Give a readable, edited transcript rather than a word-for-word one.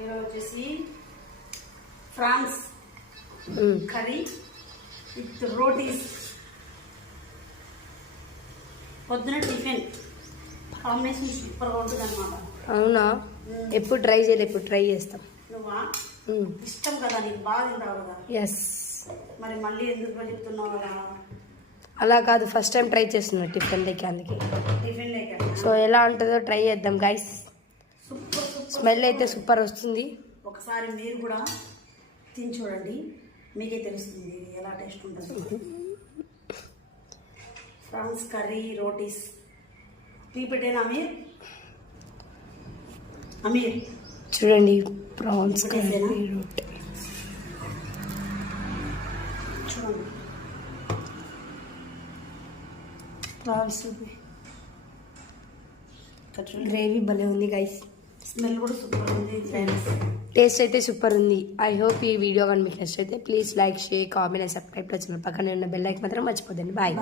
ఈరోజు వచ్చేసి prawns curry with rotis. పొద్దున టిఫిన్ కాంబినేషన్ సూపర్గా ఉంటుంది అనమాట. అవునా? ఎప్పుడు ట్రై చేయలేదు, ఎప్పుడు ట్రై చేస్తాం. నువ్వా ఇష్టం కదా, నీకు బాగా తింటావు కదా. ఎస్. మరి మళ్ళీ ఎందుకు చెప్తున్నావు కదా? అలా కాదు, ఫస్ట్ టైం ట్రై చేస్తున్నా టిఫిన్ లేక, అందుకే. టిఫిన్ లేక సో ఎలా ఉంటుందో ట్రై చేద్దాం గైస్. సూపర్ స్మెల్ అయితే సూపర్ వస్తుంది. ఒకసారి మీరు కూడా తిని చూడండి, మీకే తెలుస్తుంది ఎలా టేస్ట్ ఉంటుంది. ఫ్రాన్స్ కర్రీ రోటీస్ పెట్టేనా అమీర్ చూడండి, ప్రాన్స్ కర్రీ రోటీ చూడండి. గ్రేవీ భలే ఉంది గైస్. స్మెల్ కూడా సూపర్ ఉంది, టేస్ట్ అయితే సూపర్ ఉంది. ఐ హోప్ ఈ వీడియో కానీ మీకు నచ్చితే please like, share, comment and subscribe to channel. పక్కనే ఉన్న బెల్ ఐకాన్ మాత్రం మర్చిపోదండి. బాయ్.